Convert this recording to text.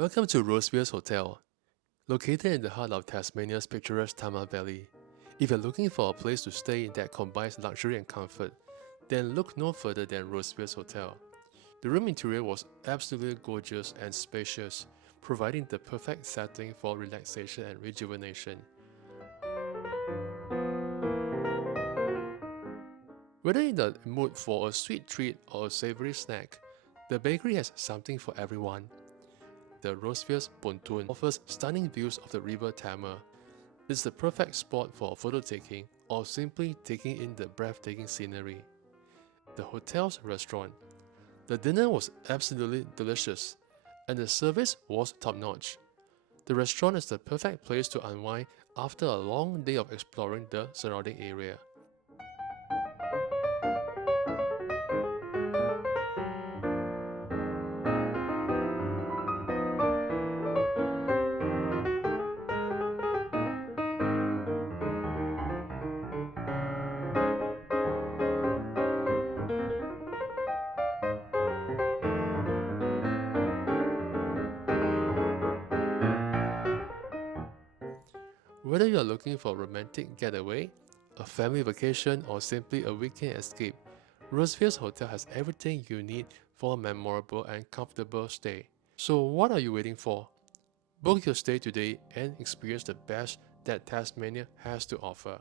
Welcome to Rosevears Hotel, located in the heart of Tasmania's picturesque Tamar Valley. If you're looking for a place to stay that combines luxury and comfort, then look no further than Rosevears Hotel. The room interior was absolutely gorgeous and spacious, providing the perfect setting for relaxation and rejuvenation. Whether in the mood for a sweet treat or a savory snack, the bakery has something for everyone. The Rosevears Pontoon offers stunning views of the River Tamar. It's the perfect spot for photo taking or simply taking in the breathtaking scenery. The hotel's restaurant. The dinner was absolutely delicious, and the service was top-notch. The restaurant is the perfect place to unwind after a long day of exploring the surrounding area. Whether you are looking for a romantic getaway, a family vacation, or simply a weekend escape, Rosevears Hotel has everything you need for a memorable and comfortable stay. So what are you waiting for? Book your stay today and experience the best that Tasmania has to offer.